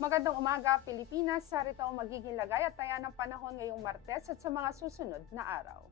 Magandang umaga, Pilipinas. Sarito ang magiging lagay at taya ng panahon ngayong Martes at sa mga susunod na araw.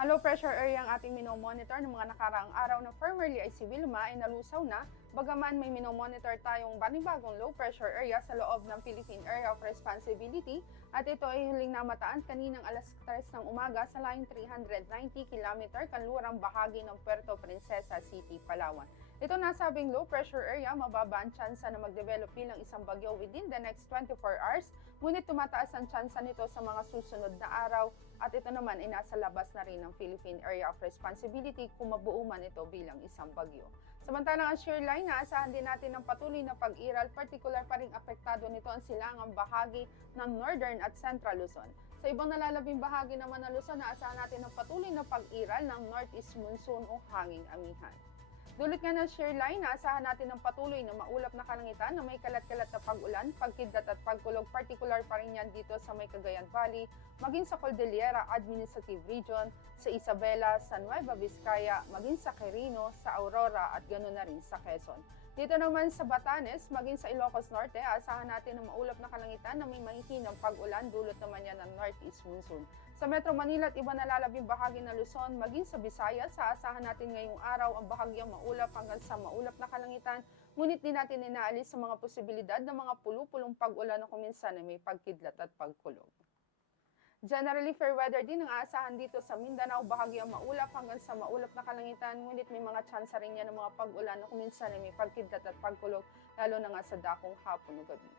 Ang low pressure area ang ating minomonitor ng mga nakaraang araw na formerly ay si Wilma ay nalusaw na, bagaman may minomonitor tayong panibagong low pressure area sa loob ng Philippine Area of Responsibility at ito ay huling namataan kaninang alas 3 ng umaga sa layong 390 km kanlurang bahagi ng Puerto Princesa City, Palawan. Ito nasabing low pressure area, mababa ang tsansa na mag-develop bilang isang bagyo within the next 24 hours, ngunit tumataas ang tsansa nito sa mga susunod na araw at ito naman ay nasa labas na rin ng Philippine Area of Responsibility kung mabuo man ito bilang isang bagyo. Samantalang ang shear line, naasahan din natin ng patuloy na pag-iral, particular pa ring apektado nito ang silangang bahagi ng Northern at Central Luzon. Sa ibang nalalabing bahagi naman ng Luzon, naasahan natin ng patuloy na pag-iral ng Northeast Monsoon o hanging amihan. Dulot nga ng shear line, naasahan natin ng patuloy na maulap na kalangitan na may kalat-kalat na pag-ulan, pagkidlat at pagkulog, particular pa rin yan dito sa may Cagayan Valley, maging sa Cordillera Administrative Region, sa Isabela, sa Nueva Vizcaya, maging sa Quirino, sa Aurora at ganoon na rin sa Quezon. Dito naman sa Batanes, maging sa Ilocos Norte, aasahan natin ng maulap na kalangitan na may mahihinang pag-ulan, dulot naman yan ng Northeast Monsoon. Sa Metro Manila at iba nalalabing bahagi ng Luzon, maging sa Visayas, aasahan natin ngayong araw ang bahagyang maulap hanggang sa maulap na kalangitan, ngunit di natin inaalis sa mga posibilidad ng mga pulu-pulong pag-ulan na kuminsan ay may pagkidlat at pagkulog. Generally, fair weather din ang aasahan dito sa Mindanao, bahagyang maulap hanggang sa maulap na kalangitan, ngunit may mga tsansa rin yan ng mga pag-ulan na kuminsan ay may pagkidlat at pagkulog, lalo na nga sa dakong hapon o gabi.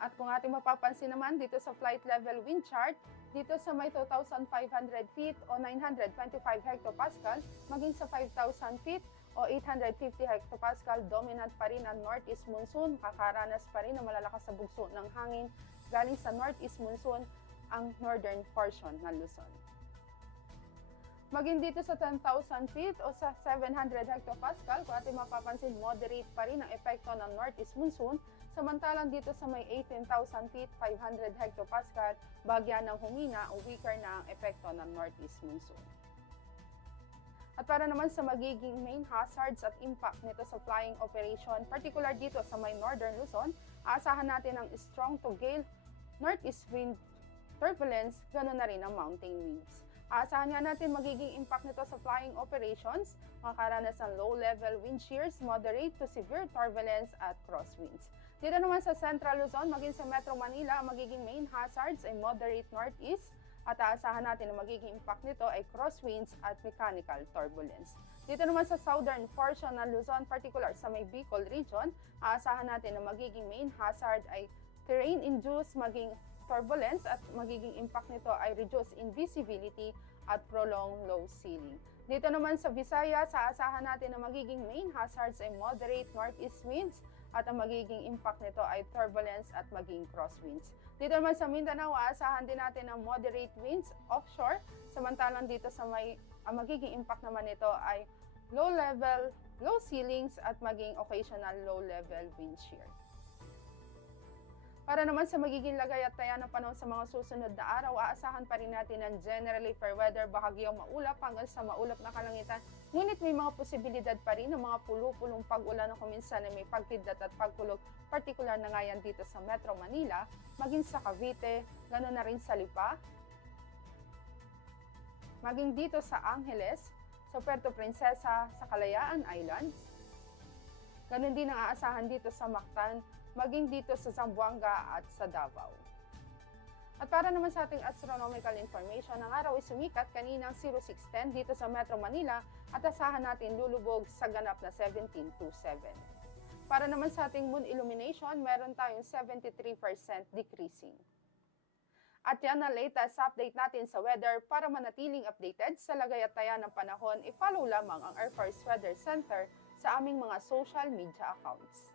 At kung ating mapapansin naman dito sa flight level wind chart, dito sa may 2,500 feet o 925 hectopascal, maging sa 5,000 feet o 850 hectopascal, dominant pa rin ang northeast monsoon, kakaranas pa rin ng malalakas na bugso ng hangin galing sa northeast monsoon ang northern portion ng Luzon. Maging dito sa 10,000 feet o sa 700 hectopascal, kung ating mapapansin, moderate pa rin ang epekto ng northeast monsoon, samantalang dito sa may 18,000 feet, 500 hectopascal, bahagya ng humina o weaker na ang epekto ng northeast monsoon. At para naman sa magiging main hazards at impact nito sa flying operation, particular dito sa may northern Luzon, aasahan natin ang strong to gale, northeast wind, turbulence, ganoon na rin ang mountain winds. Aasahan nga natin magiging impact nito sa flying operations, makakaranas ng low-level wind shears, moderate to severe turbulence at crosswinds. Dito naman sa Central Luzon, maging sa Metro Manila, magiging main hazards ay moderate northeast, at aasahan natin na magiging impact nito ay crosswinds at mechanical turbulence. Dito naman sa southern portion ng Luzon, particular sa may Bicol region, aasahan natin na magiging main hazard ay terrain-induced maging turbulence at magiging impact nito ay reduced invisibility at prolonged low ceiling. Dito naman sa Visayas, aasahan natin na magiging main hazards ay moderate northeast winds at ang magiging impact nito ay turbulence at maging crosswinds. Dito naman sa Mindanao, aasahan din natin ang moderate winds offshore, samantalang dito sa ang magiging impact naman nito ay low level, low ceilings at maging occasional low level wind shear. Para naman sa magiging lagay at taya ng panahon sa mga susunod na araw, aasahan pa rin natin ang generally fair weather, bahagyang maulap hanggang sa maulap na kalangitan. Ngunit may mga posibilidad pa rin ng mga pulu-pulong pag-ulan na kuminsan na may pagkidlat at pagkulog, particular na nga yan dito sa Metro Manila, maging sa Cavite, ganoon na rin sa Lipa, maging dito sa Angeles, sa Puerto Princesa, sa Kalayaan Islands, ganoon din ang aasahan dito sa Mactan, maging dito sa Zamboanga at sa Davao. At para naman sa ating astronomical information, ang araw ay sumikat kaninang 0610 dito sa Metro Manila at asahan natin lulubog sa ganap na 1727. Para naman sa ating moon illumination, meron tayong 73% decreasing. At yan ang latest update natin sa weather. Para manatiling updated sa lagay at taya ng panahon, i-follow lamang ang Air Force Weather Center sa aming mga social media accounts.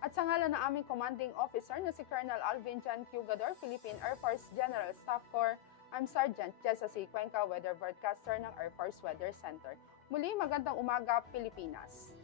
At sa ngalan ng aming commanding officer na si Colonel Alvin Jan Cugador, Philippine Air Force General Staff Corps, I'm Sergeant Jessa C. Cuenca, Weather Broadcaster ng Air Force Weather Center. Muli, magandang umaga, Pilipinas!